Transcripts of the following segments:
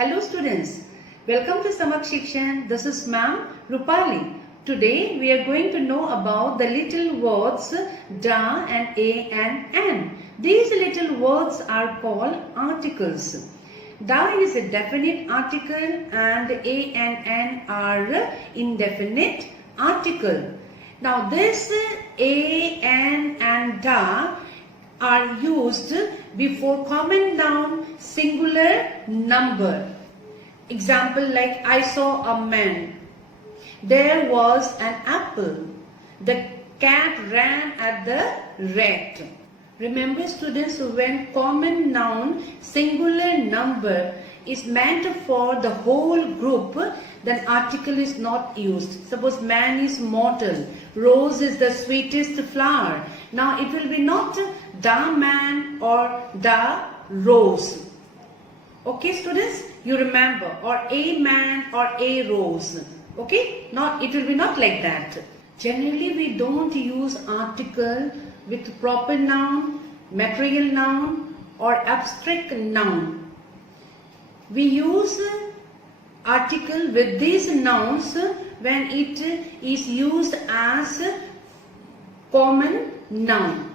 Hello students, welcome to Samak Shikshan. This is Ma'am Rupali. Today we are going to know about the little words da and a and an. These little words are called articles. Da is a definite article and a and an are indefinite article. Now this a, an and da are used before common noun singular number. Example like I saw a man. There was an apple. The cat ran at the rat. Remember students, when common noun singular number is meant for the whole group, then article is not used. Suppose man is mortal, rose is the sweetest flower. Now it will be not the man or the rose. Okay students, you remember, or a man or a rose. Okay, not it will be not like that. Generally we don't use article with proper noun, material noun or abstract noun. We use article with these nouns when it is used as common noun.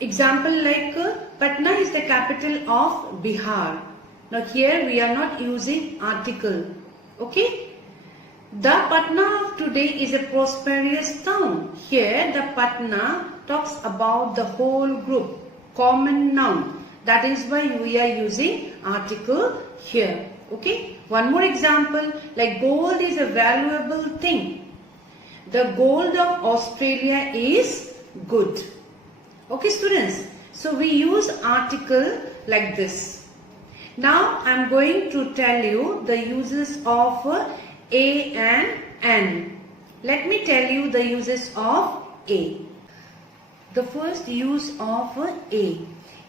Example like Patna is the capital of Bihar. Now here we are not using article. Okay. The Patna of today is a prosperous town. Here the Patna talks about the whole group, common noun. That is why we are using article here. Okay. One more example like gold is a valuable thing. The gold of Australia is good. Okay students. So we use article like this. Now I am going to tell you the uses of a and an. Let me tell you the uses of a. The first use of a.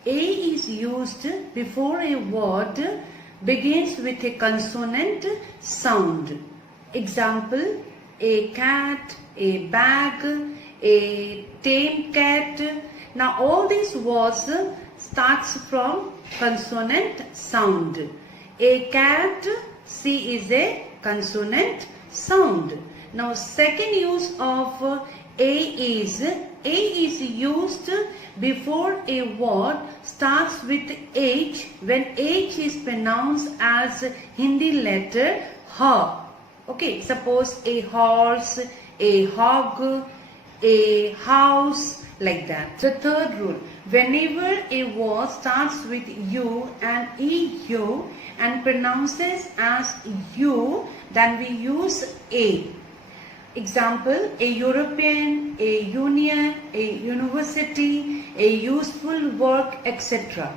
A is used before a word begins with a consonant sound. Example, a cat, a bag, a tame cat. Now all these words starts from consonant sound. A cat, C is a consonant sound. Now second use of a is used before a word starts with H when H is pronounced as Hindi letter H. Okay, suppose a horse, a hog, a house, like that. The third rule, whenever a word starts with U and EU and pronounces as U, then we use a. Example, a European, a union, a university, a useful work, etc.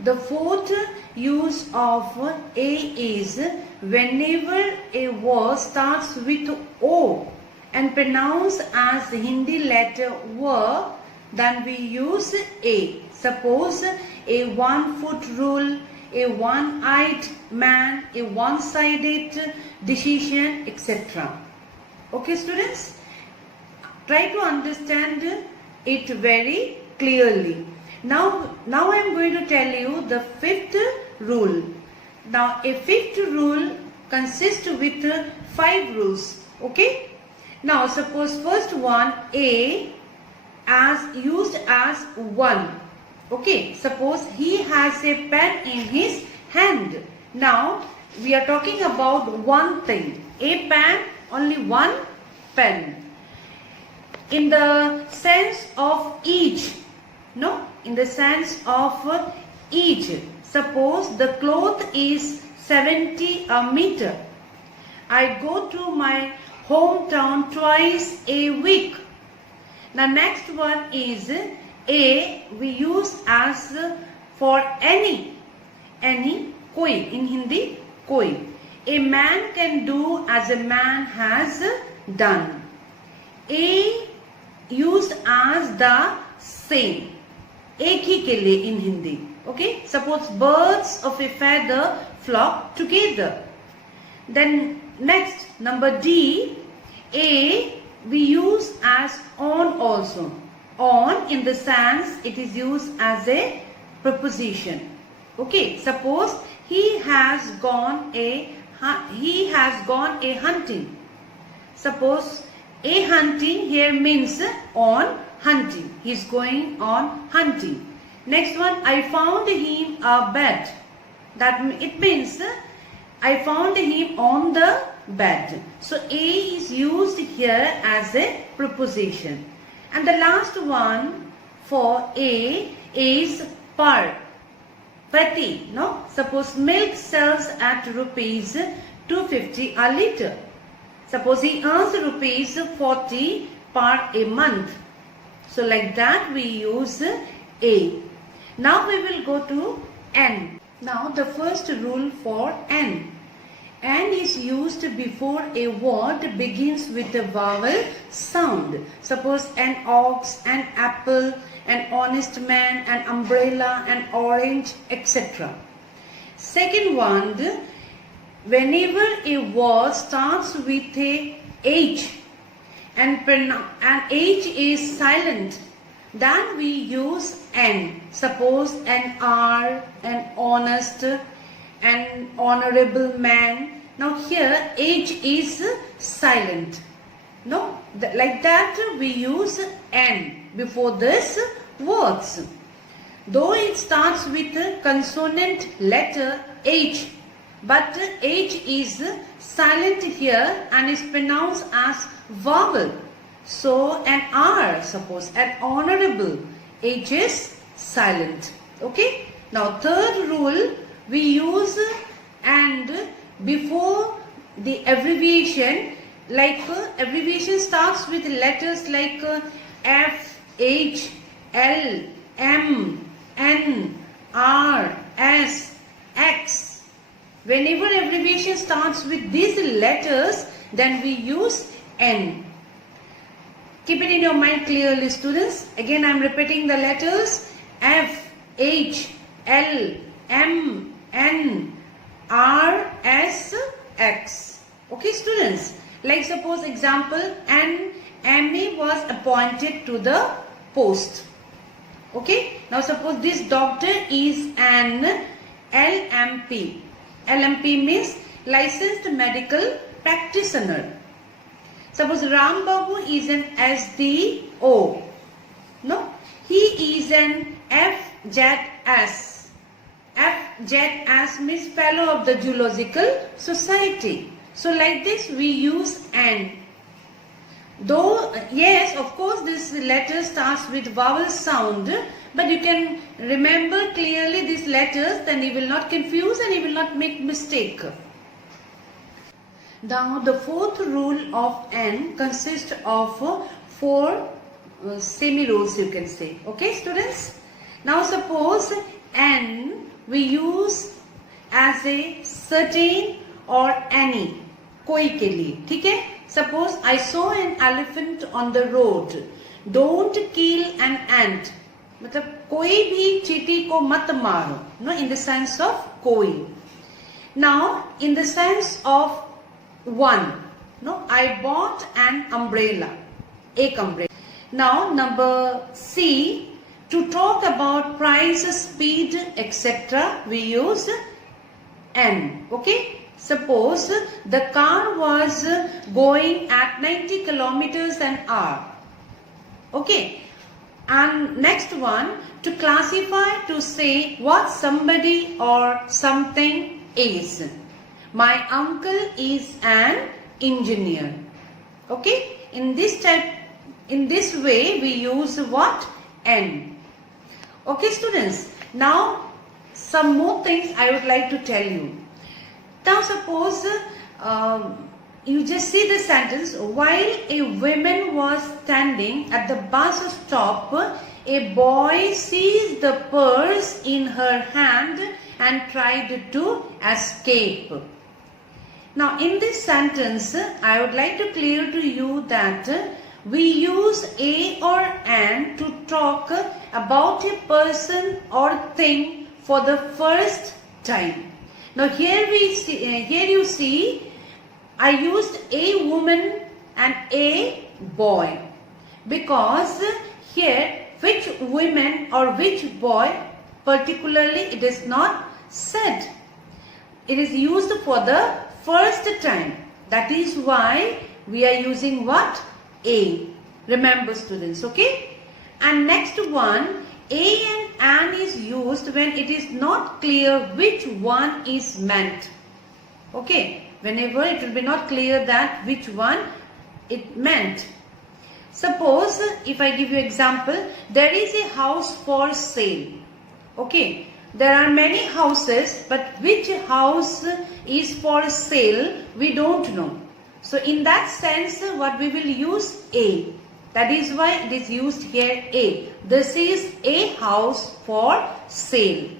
The fourth use of a is whenever a word starts with O and pronounced as Hindi letter were, then we use a. Suppose a 1 foot rule, a one-eyed man, a one-sided decision, etc. Okay students, try to understand it very clearly. Now I am going to tell you the fifth rule. Now a fifth rule consists with 5 rules. Okay. Now suppose first one, a as used as 1. Okay, suppose he has a pen in his hand. Now we are talking about one thing, a pen, only one pen. In the sense of each, no, in the sense of each. Suppose the cloth is 70 a meter. I go to my hometown twice a week. Now next one is a we use as for any, koi, in Hindi koi. A man can do as a man has done. A used as the same, एक ही के लिए in Hindi. Okay, suppose birds of a feather flock together. Then next, number D, a we use as on also. On in the sense it is used as a preposition. Okay, suppose he has gone a hunting. Suppose a hunting here means on hunting. He is going on hunting. Next one, I found him a bed. That it means I found him on the bed. So a is used here as a preposition. And the last one for a is per. Prati. No? Suppose milk sells at rupees 250 a litre. Suppose he earns rupees 40 per a month. So like that we use a. Now we will go to N. Now the first rule for N. N is used before a word begins with a vowel sound. Suppose an ox, an apple, an honest man, an umbrella, an orange, etc. Second one, whenever a word starts with a H and H is silent, then we use N. Suppose an R, an honest, an honorable man. Now here H is silent. No, like that we use N before this words. Though it starts with a consonant letter H, but H is silent here and is pronounced as vowel. So an R, suppose an honorable, H is silent. Okay. Now third rule, we use and before the abbreviation, like abbreviation starts with letters like F, H, L, M, N, R, S, X. Whenever abbreviation starts with these letters, then we use N. Keep it in your mind clearly, students. Again, I am repeating the letters F, H, L, M, N, R, S, X. Okay, students. Like suppose example, an ME was appointed to the post. Okay. Now suppose this doctor is an LMP. LMP means licensed medical practitioner. Suppose Ram Babu is an SDO. No, he is an FZS. FZS means fellow of the Zoological Society. So like this we use N. Though yes, of course this letter starts with vowel sound, but you can remember clearly these letters, then you will not confuse and you will not make mistake. Now the fourth rule of N consists of four semi-rules, you can say. Okay, students? Now suppose N we use as a certain or any, कोई के लिए, ठीक है? Suppose I saw an elephant on the road. Don't kill an ant. मतलब कोई भी चींटी को मत मारो. No, in the sense of कोई. Now, in the sense of one. No, I bought an umbrella. एक umbrella. Now, number C. To talk about price, speed, etc. we use N. Okay. Suppose the car was going at 90 kilometers an hour. Okay. And next one, to classify, to say what somebody or something is. My uncle is an engineer. Okay. In this way we use what? N. Okay, students. Now some more things I would like to tell you. Now suppose you just see the sentence, while a woman was standing at the bus stop, a boy seized the purse in her hand and tried to escape. Now in this sentence, I would like to clear to you that we use a or an to talk about a person or thing for the first time. Now here you see I used a woman and a boy, because here which woman or which boy particularly it is not said. It is used for the first time. That is why we are using what? A. Remember students, okay? And next one, a and an is used when it is not clear which one is meant. Okay, whenever it will be not clear that which one it meant. Suppose if I give you example, there is a house for sale. Okay, there are many houses, but which house is for sale we don't know. So in that sense, what we will use? A. That is why it is used here A. This is a house for sale.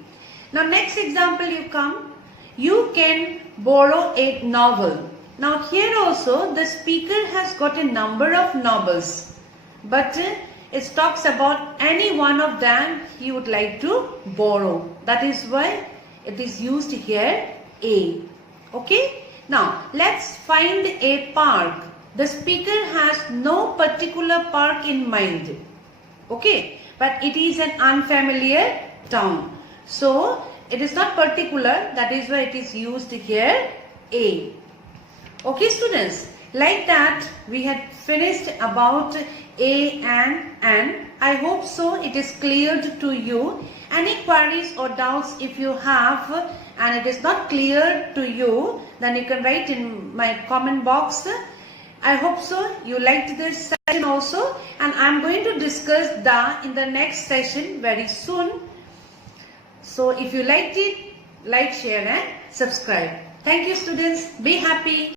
Now next example you come. You can borrow a novel. Now here also the speaker has got a number of novels. But it talks about any one of them he would like to borrow. That is why it is used here A. Okay. Now let's find a park. The speaker has no particular park in mind. Okay. But it is an unfamiliar town. So it is not particular. That is why it is used here A. Okay students. Like that we had finished about A and an. I hope so it is cleared to you. Any queries or doubts if you have and it is not clear to you, then you can write in my comment box. I hope so you liked this session also, and I am going to discuss the in the next session very soon. So if you liked it, like, share and subscribe. Thank you students. Be happy.